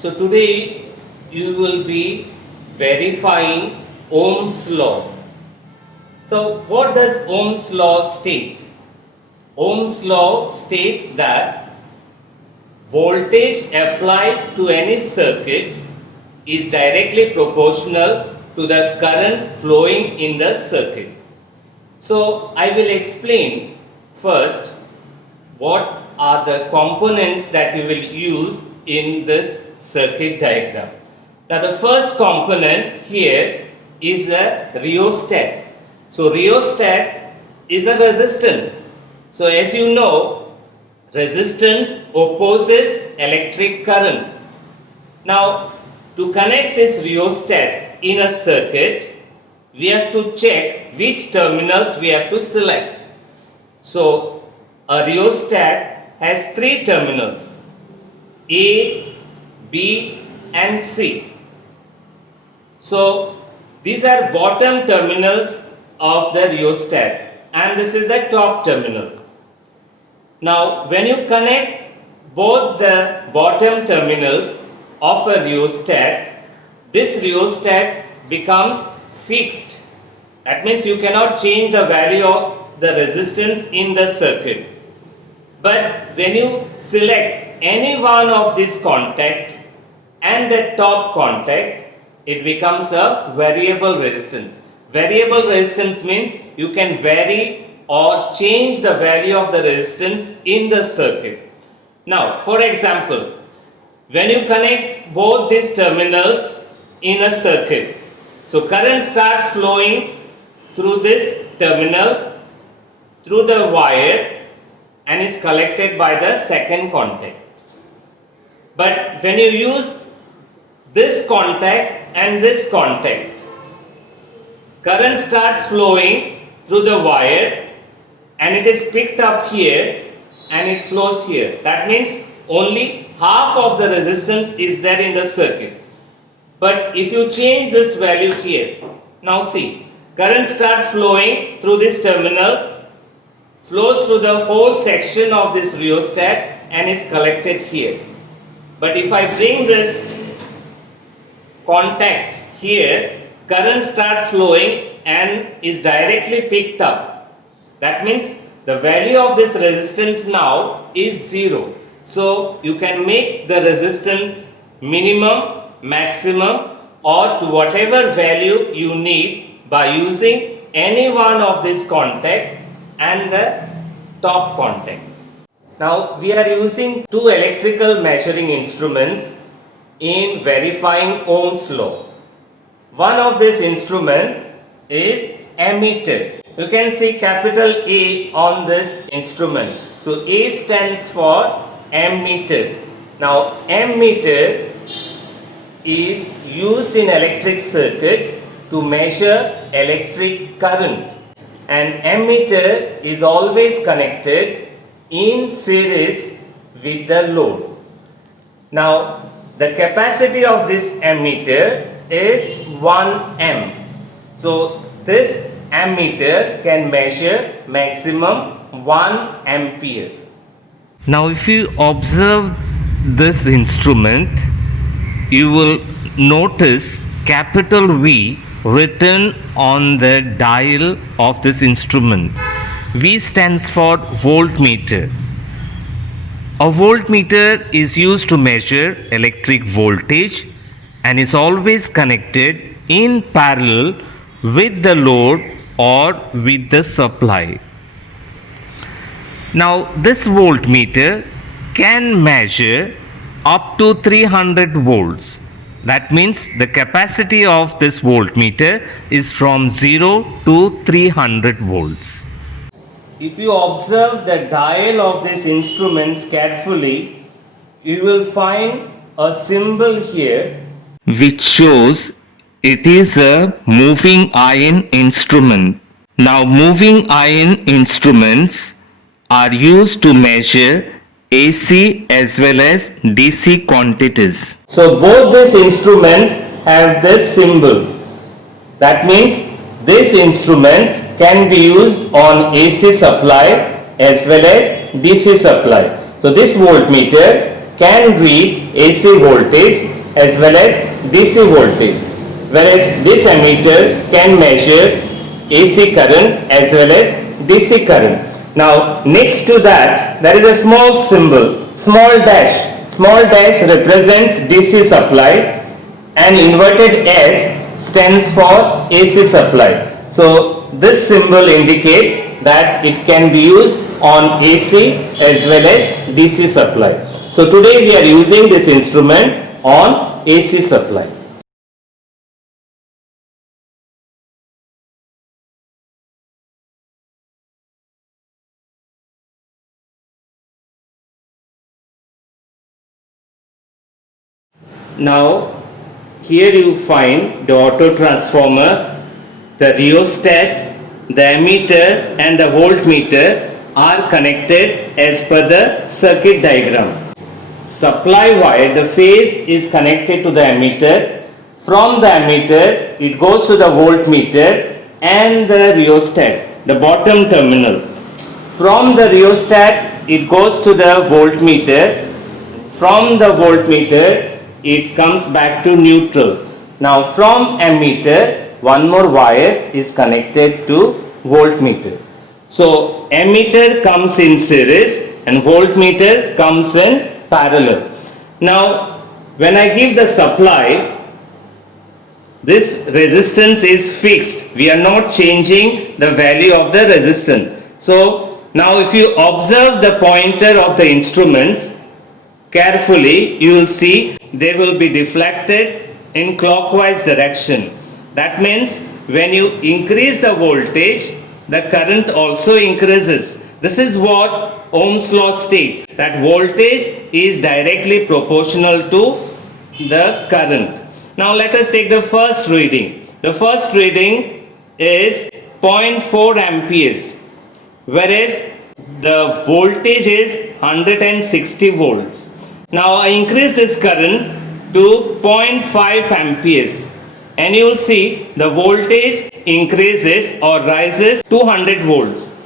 So today you will be verifying Ohm's law. So what does Ohm's law state? Ohm's law states that voltage applied to any circuit is directly proportional to the current flowing in the circuit. So I will explain first what are the components that we will use in this circuit diagram. Now the first component here is a rheostat. So rheostat is a resistance. So as you know, resistance opposes electric current. Now to connect this rheostat in a circuit, we have to check which terminals we have to select. So a rheostat has three terminals, A, B and C. So these are bottom terminals of the rheostat and this is the top terminal. Now when you connect both the bottom terminals of a rheostat, this rheostat becomes fixed. That means you cannot change the value of the resistance in the circuit. But when you select any one of this contact and the top contact, it becomes a variable resistance. Variable resistance means you can vary or change the value of the resistance in the circuit. Now, for example, when you connect both these terminals in a circuit, so current starts flowing through this terminal, through the wire and is collected by the second contact. But when you use this contact and this contact, current starts flowing through the wire and it is picked up here and it flows here. That means only half of the resistance is there in the circuit. But if you change this value here, now see, current starts flowing through this terminal, flows through the whole section of this rheostat and is collected here. But if I bring this contact here, current starts flowing and is directly picked up. That means the value of this resistance now is 0. So you can make the resistance minimum, maximum or to whatever value you need by using any one of this contact and the top contact. Now we are using two electrical measuring instruments in verifying Ohm's law. One of this instrument is ammeter. You can see capital A on this instrument. So A stands for ammeter. Now ammeter is used in electric circuits to measure electric current, and ammeter is always connected in series with the load. Now the capacity of this ammeter is 1 amp. So this ammeter can measure maximum 1 ampere. Now if you observe this instrument, you will notice capital V written on the dial of this instrument. V stands for voltmeter. A voltmeter is used to measure electric voltage and is always connected in parallel with the load or with the supply. Now this voltmeter can measure up to 300 volts. That means the capacity of this voltmeter is from 0 to 300 volts. If you observe the dial of these instruments carefully, you will find a symbol here which shows it is a moving iron instrument. Now moving iron instruments are used to measure AC as well as DC quantities. So both these instruments have this symbol. That means these instruments can be used on AC supply as well as DC supply. So this voltmeter can read AC voltage as well as DC voltage, whereas this ammeter can measure AC current as well as DC current. Now next to that there is a small symbol, small dash. Small dash represents DC supply and inverted S stands for AC supply. So this symbol indicates that it can be used on AC as well as DC supply. So today we are using this instrument on AC supply. Now here you find the auto transformer, the rheostat, the ammeter and the voltmeter are connected as per the circuit diagram. Supply wire, the phase is connected to the ammeter. From the ammeter it goes to the voltmeter and the rheostat, the bottom terminal. From the rheostat it goes to the voltmeter. From the voltmeter it comes back to neutral. Now from ammeter one more wire is connected to voltmeter. So ammeter comes in series and voltmeter comes in parallel. Now when I give the supply, this resistance is fixed. We are not changing the value of the resistance. So now if you observe the pointer of the instruments carefully, you will see they will be deflected in clockwise direction. That means when you increase the voltage, the current also increases. This is what Ohm's law states, that voltage is directly proportional to the current. Now let us take the first reading. The first reading is 0.4 amperes, whereas the voltage is 160 volts. Now I increase this current to 0.5 amperes and you will see the voltage increases or rises 200 volts.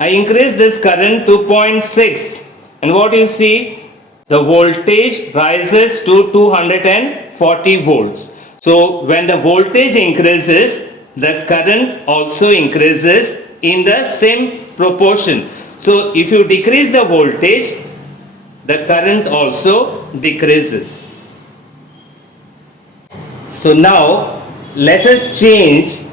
I increase this current to 0.6 and what you see, the voltage rises to 240 volts. So when the voltage increases, the current also increases in the same proportion. So if you decrease the voltage, the current also decreases. So now let us change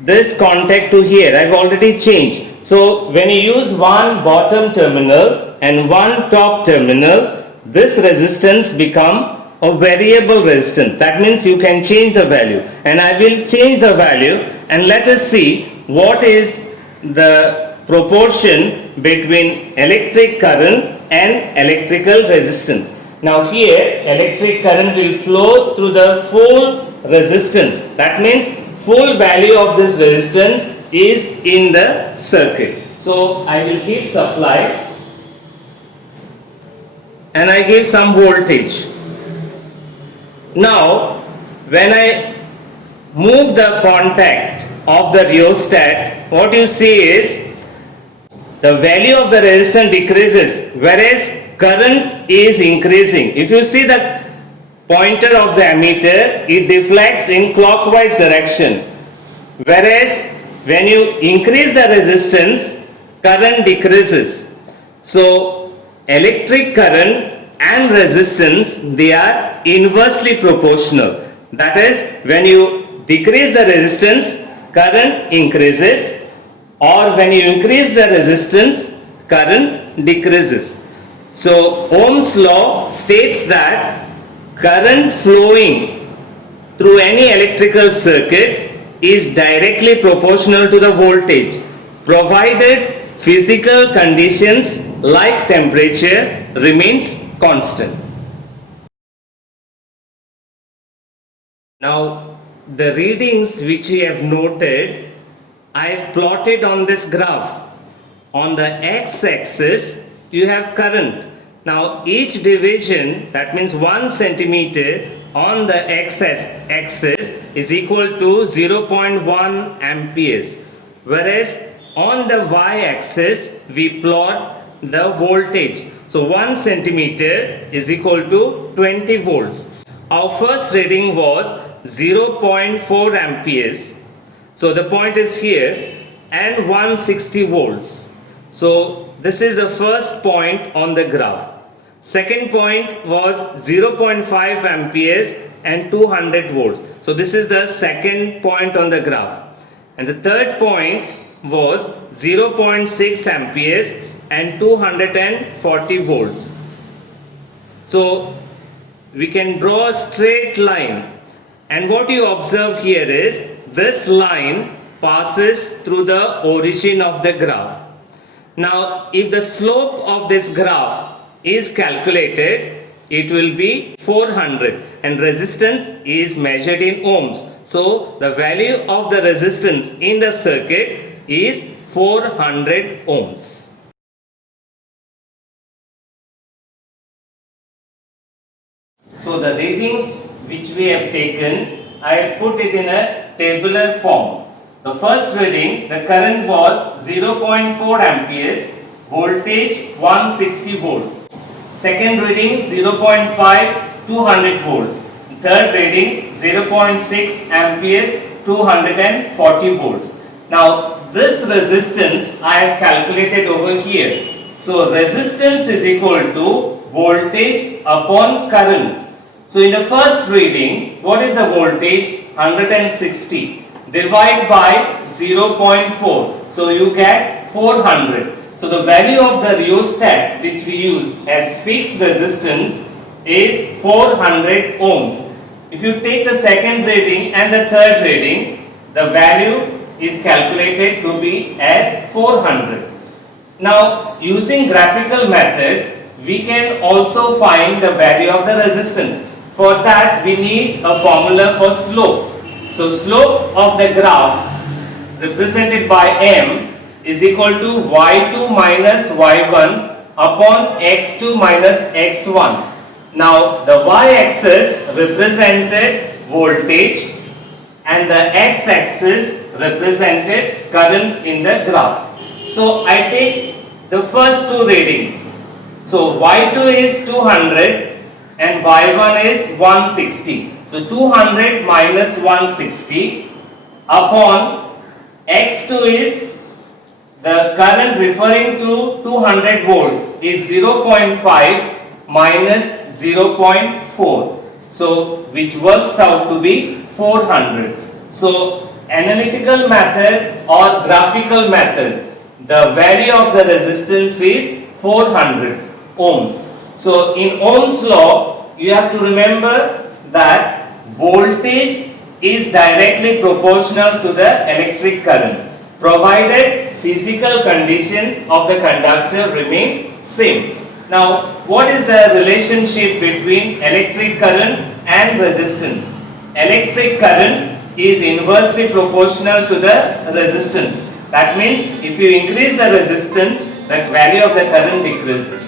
this contact to here. I've already changed. So when you use one bottom terminal and one top terminal, this resistance become a variable resistance. That means you can change the value, and I will change the value and let us see what is the proportion between electric current and electrical resistance. Now here electric current will flow through the full resistance. That means full value of this resistance is in the circuit. So I will give supply and I give some voltage. Now when I move the contact of the rheostat, what you see is the value of the resistance decreases whereas current is increasing. If you see the pointer of the ammeter, it deflects in clockwise direction, whereas when you increase the resistance, current decreases. So electric current and resistance, they are inversely proportional. That is, when you decrease the resistance, current increases, or when you increase the resistance, current decreases. So Ohm's law states that current flowing through any electrical circuit is directly proportional to the voltage, provided physical conditions like temperature remains constant. Now the readings which we have noted, I have plotted on this graph. On the x-axis you have current. Now each division, that means 1 centimeter on the x-axis is equal to 0.1 amperes, whereas on the y-axis we plot the voltage. So 1 centimeter is equal to 20 volts. Our first reading was 0.4 amperes. So the point is here, and 160 volts. So this is the first point on the graph. Second point was 0.5 amperes and 200 volts. So this is the second point on the graph. And the third point was 0.6 amperes and 240 volts. So we can draw a straight line, and what you observe here is this line passes through the origin of the graph. Now if the slope of this graph is calculated, it will be 400, and resistance is measured in ohms. So the value of the resistance in the circuit is 400 ohms. So the readings which we have taken, I have put it in a tabular form. The first reading, the current was 0.4 amperes, voltage 160 volts. Second reading 0.5, 200 volts. Third reading 0.6 amperes, 240 volts. Now this resistance I have calculated over here. So resistance is equal to voltage upon current. So in the first reading, what is the voltage? 160. Divide by 0.4. So you get 400. So the value of the rheostat which we use as fixed resistance is 400 ohms. If you take the second reading and the third reading, the value is calculated to be as 400. Now using graphical method, we can also find the value of the resistance. For that we need a formula for slope. So slope of the graph represented by m is equal to y2 minus y1 upon x2 minus x1. Now the y-axis represented voltage and the x-axis represented current in the graph. So I take the first two readings. So y2 is 200 and y1 is 160. So 200 minus 160 upon x2 is the current referring to 200 volts is 0.5 minus 0.4. So which works out to be 400. So analytical method or graphical method, the value of the resistance is 400 ohms. So in Ohm's law, you have to remember that voltage is directly proportional to the electric current, provided physical conditions of the conductor remain same. Now, what is the relationship between electric current and resistance? Electric current is inversely proportional to the resistance. That means if you increase the resistance, the value of the current decreases.